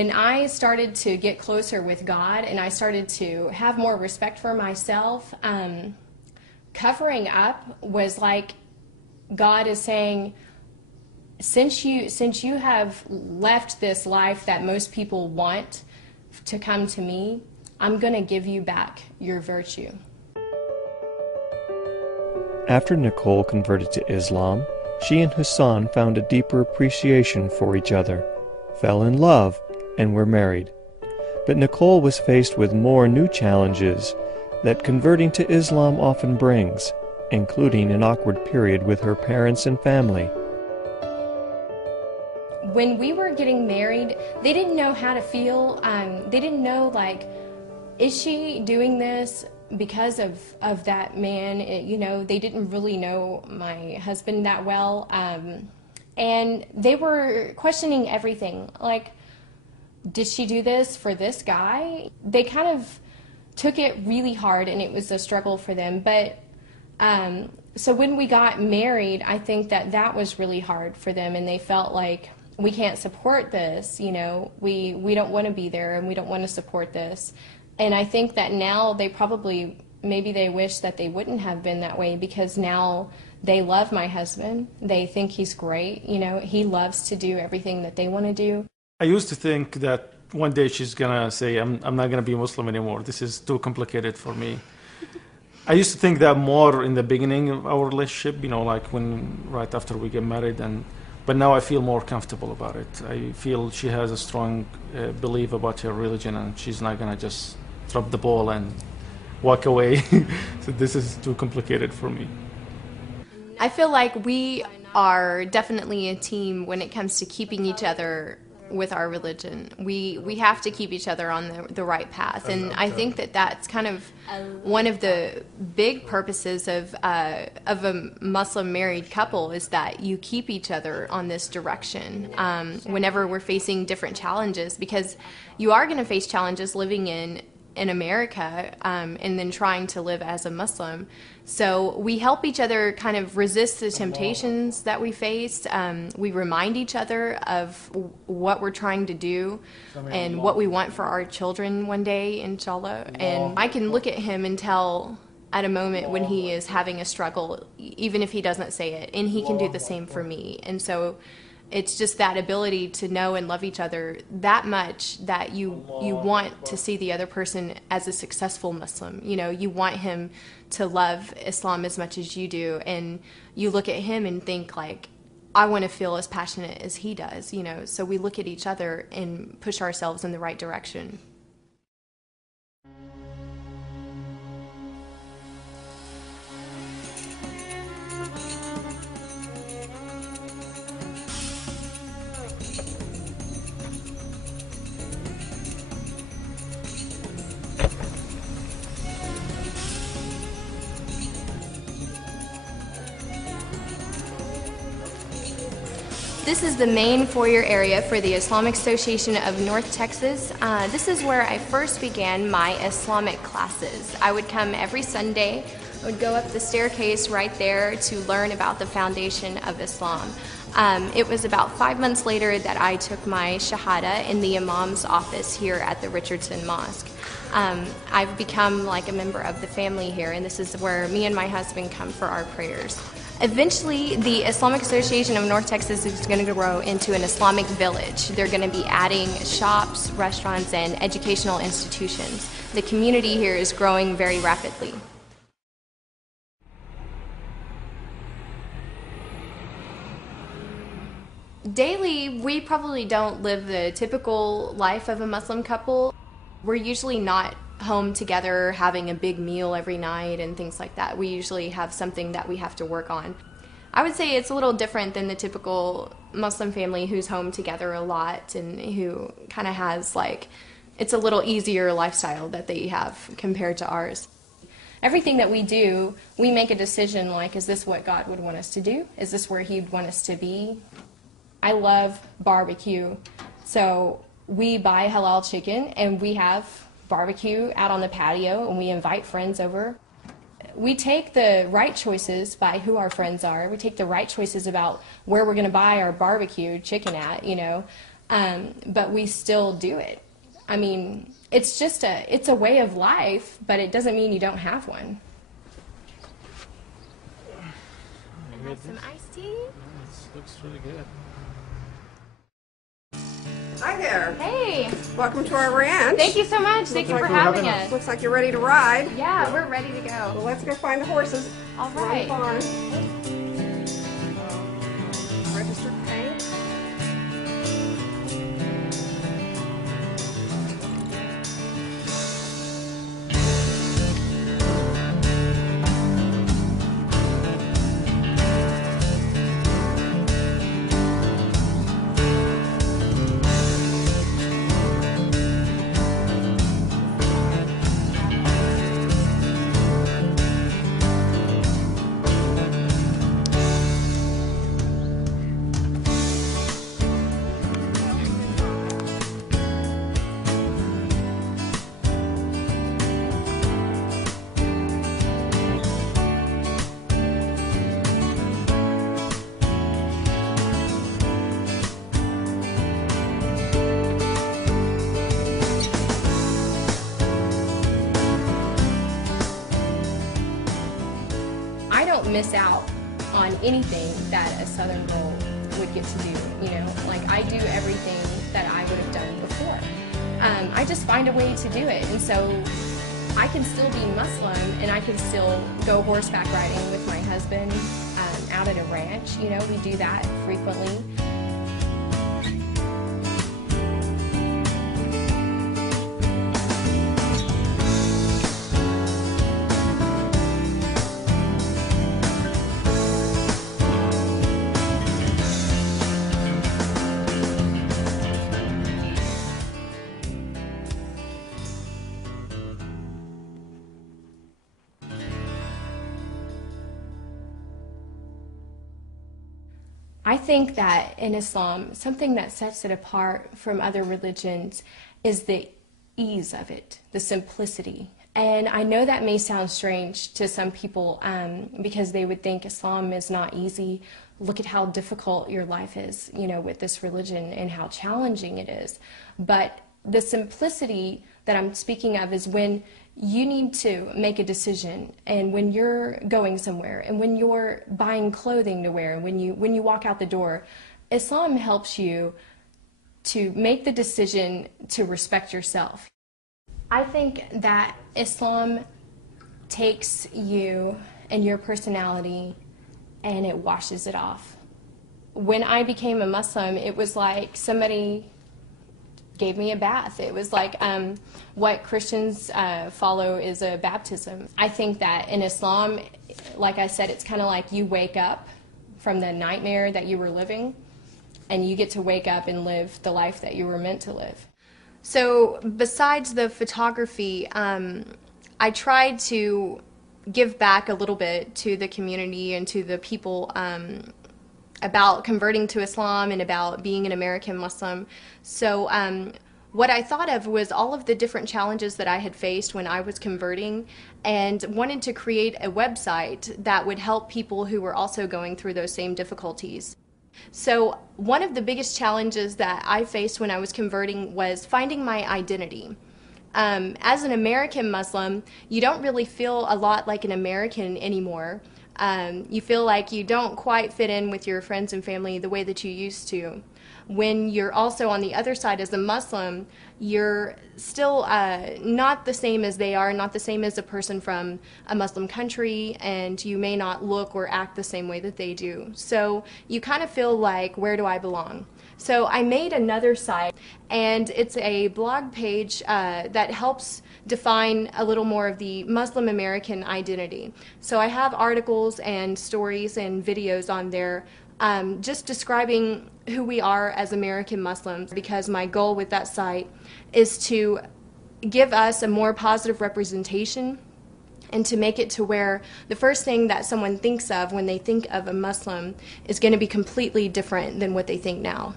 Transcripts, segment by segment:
when I started to get closer with God and I started to have more respect for myself, covering up was like God is saying, since you have left this life that most people want to come to me, I'm going to give you back your virtue. After Nicole converted to Islam, she and Hassan found a deeper appreciation for each other, fell in love, and were married. But Nicole was faced with more new challenges that converting to Islam often brings, including an awkward period with her parents and family. When we were getting married, they didn't know how to feel. They didn't know, like, is she doing this because of that man? They didn't really know my husband that well. And they were questioning everything. Like, did she do this for this guy? They kind of took it really hard, and it was a struggle for them. But so when we got married, I think that was really hard for them, and they felt like, we can't support this, we don't want to be there, and we don't want to support this. And I think that now maybe they wish that they wouldn't have been that way, because now they love my husband. They think he's great. He loves to do everything that they want to do. I used to think that one day she's gonna say, I'm not gonna be Muslim anymore. This is too complicated for me. I used to think that more in the beginning of our relationship, like right after we get married, but now I feel more comfortable about it. I feel she has a strong belief about her religion, and she's not gonna just drop the ball and walk away. So this is too complicated for me. I feel like we are definitely a team when it comes to keeping each other with our religion. We have to keep each other on the right path, and I think that's kind of one of the big purposes of a Muslim married couple, is that you keep each other on this direction whenever we're facing different challenges, because you are going to face challenges living in America and then trying to live as a Muslim. So we help each other kind of resist the temptations that we face. We remind each other of what we're trying to do and what we want for our children one day, inshallah. And I can look at him and tell at a moment when he is having a struggle, even if he doesn't say it, and he can do the same for me. And so it's just that ability to know and love each other that much that you want to see the other person as a successful Muslim. You want him to love Islam as much as you do, and you look at him and think, like, I want to feel as passionate as he does, So we look at each other and push ourselves in the right direction. This is the main foyer area for the Islamic Association of North Texas. This is where I first began my Islamic classes. I would come every Sunday. I would go up the staircase right there to learn about the foundation of Islam. It was about 5 months later that I took my Shahada in the Imam's office here at the Richardson Mosque. I've become like a member of the family here, and this is where me and my husband come for our prayers. Eventually, the Islamic Association of North Texas is going to grow into an Islamic village. They're going to be adding shops, restaurants, and educational institutions. The community here is growing very rapidly. Daily, we probably don't live the typical life of a Muslim couple. We're usually not home together having a big meal every night and things like that. We usually have something that we have to work on. I would say it's a little different than the typical Muslim family who's home together a lot and who kind of has, like, it's a little easier lifestyle that they have compared to ours. Everything that we do, we make a decision like, is this what God would want us to do? Is this where He'd want us to be? I love barbecue, so we buy halal chicken and we have barbecue out on the patio and we invite friends over. We take the right choices by who our friends are. We take the right choices about where we're going to buy our barbecue chicken at, but we still do it. I mean, it's a way of life, but it doesn't mean you don't have one. Have some iced tea. This looks really good. Hi there. Hey, Welcome to our ranch. thank you so much. Thank you for like having we're us. Looks like you're ready to ride. Yeah, we're ready to Well, go. let's go find the horses. All We're on the right. barn. Registered paint. I don't miss out on anything that a Southern girl would get to do, you know. Like, I do everything that I would have done before. I just find a way to do it, and so I can still be Muslim, and I can still go horseback riding with my husband out at a ranch. You know, we do that frequently. I think that in Islam, something that sets it apart from other religions is the ease of it, the simplicity. And I know that may sound strange to some people because they would think Islam is not easy. Look at how difficult your life is, you know, with this religion and how challenging it is. But the simplicity that I'm speaking of is when you need to make a decision, and when you're going somewhere, and when you're buying clothing to wear, and when you walk out the door. Islam helps you to make the decision to respect yourself. I think that Islam takes you and your personality and it washes it off. When I became a Muslim, it was like somebody gave me a bath. It was like what Christians follow is a baptism. I think that in Islam, like I said, it's kind of like you wake up from the nightmare that you were living, and you get to wake up and live the life that you were meant to live. So besides the photography, I tried to give back a little bit to the community and to the people about converting to Islam and about being an American Muslim. So what I thought of was all of the different challenges that I had faced when I was converting, and wanted to create a website that would help people who were also going through those same difficulties. So one of the biggest challenges that I faced when I was converting was finding my identity. As an American Muslim, you don't really feel a lot like an American anymore. You feel like you don't quite fit in with your friends and family the way that you used to. When you're also on the other side as a Muslim, you're still not the same as they are, not the same as a person from a Muslim country, and you may not look or act the same way that they do. So you kind of feel like, where do I belong? So I made another site, and it's a blog page that helps define a little more of the Muslim American identity. So I have articles and stories and videos on there just describing who we are as American Muslims, because my goal with that site is to give us a more positive representation and to make it to where the first thing that someone thinks of when they think of a Muslim is going to be completely different than what they think now.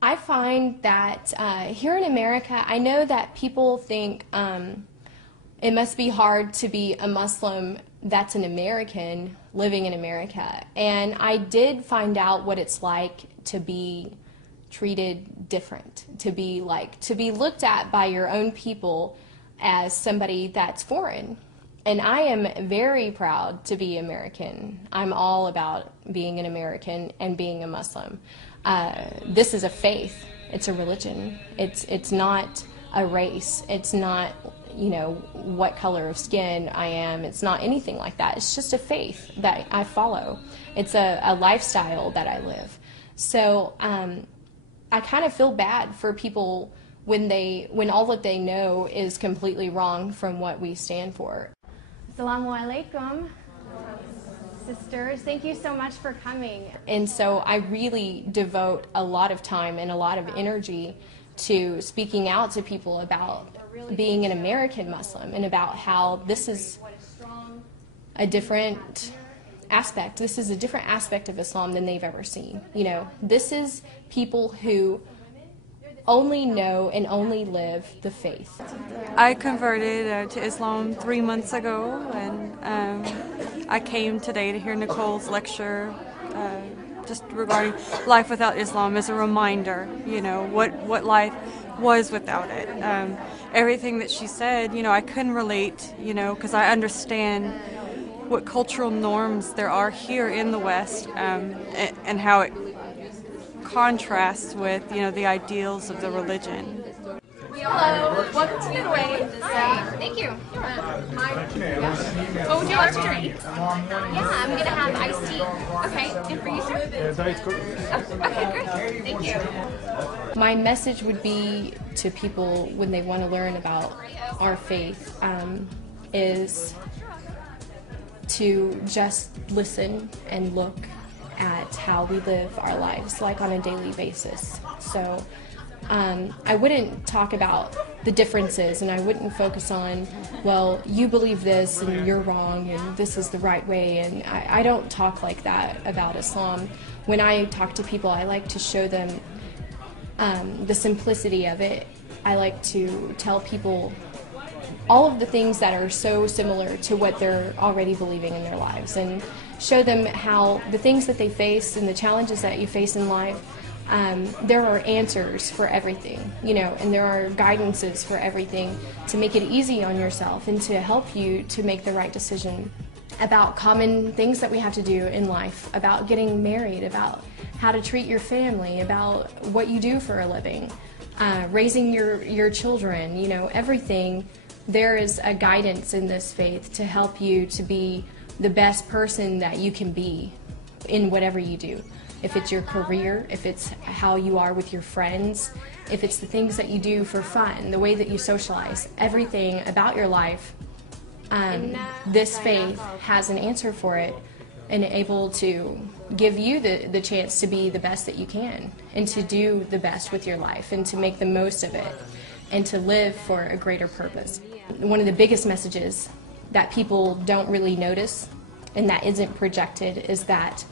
I find that here in America, I know that people think it must be hard to be a Muslim that's an American living in America. And I did find out what it's like to be treated different, to be looked at by your own people as somebody that's foreign. And I am very proud to be American. I'm all about being an American and being a Muslim. This is a faith. It's a religion. It's not a race. It's not, you know, what color of skin I am. It's not anything like that. It's just a faith that I follow. It's a lifestyle that I live. So I kind of feel bad for people when all that they know is completely wrong from what we stand for. Assalamu alaikum. Sisters, thank you so much for coming. And so I really devote a lot of time and a lot of energy to speaking out to people about being an American Muslim and about how this is a different aspect. This is a different aspect of Islam than they've ever seen. You know, this is people who only know and only live the faith. I converted to Islam 3 months ago, and I came today to hear Nicole's lecture just regarding life without Islam as a reminder, you know, what life was without it. Everything that she said, you know, I couldn't relate, you know, because I understand what cultural norms there are here in the West, and how it contrasts with, you know, the ideals of the religion. Hello, welcome to Midway. Hi, thank you. What would you like to drink? Yeah, I'm going to have iced tea. Okay, and for you, sir? Diet Coke. Oh, okay, great. Thank you. My message would be to people when they want to learn about our faith is to just listen and look at how we live our lives, like on a daily basis. So I wouldn't talk about the differences, and I wouldn't focus on, well, you believe this and you're wrong and this is the right way, and I don't talk like that about Islam. When I talk to people, I like to show them the simplicity of it. I like to tell people all of the things that are so similar to what they're already believing in their lives, and show them how the things that they face and the challenges that you face in life, there are answers for everything, you know, and there are guidances for everything to make it easy on yourself and to help you to make the right decision about common things that we have to do in life, about getting married, about how to treat your family, about what you do for a living, raising your children, you know, everything. There is a guidance in this faith to help you to be the best person that you can be in whatever you do. If it's your career, if it's how you are with your friends, if it's the things that you do for fun, the way that you socialize, everything about your life, this faith has an answer for it and able to give you the chance to be the best that you can and to do the best with your life and to make the most of it and to live for a greater purpose. One of the biggest messages that people don't really notice and that isn't projected is that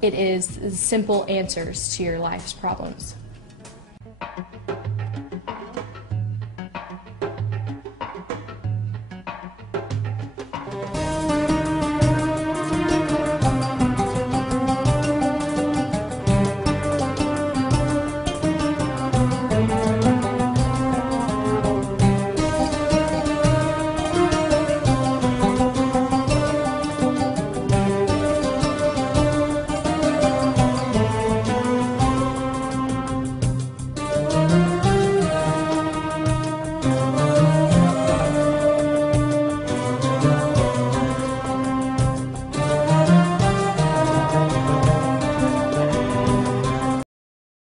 it is simple answers to your life's problems.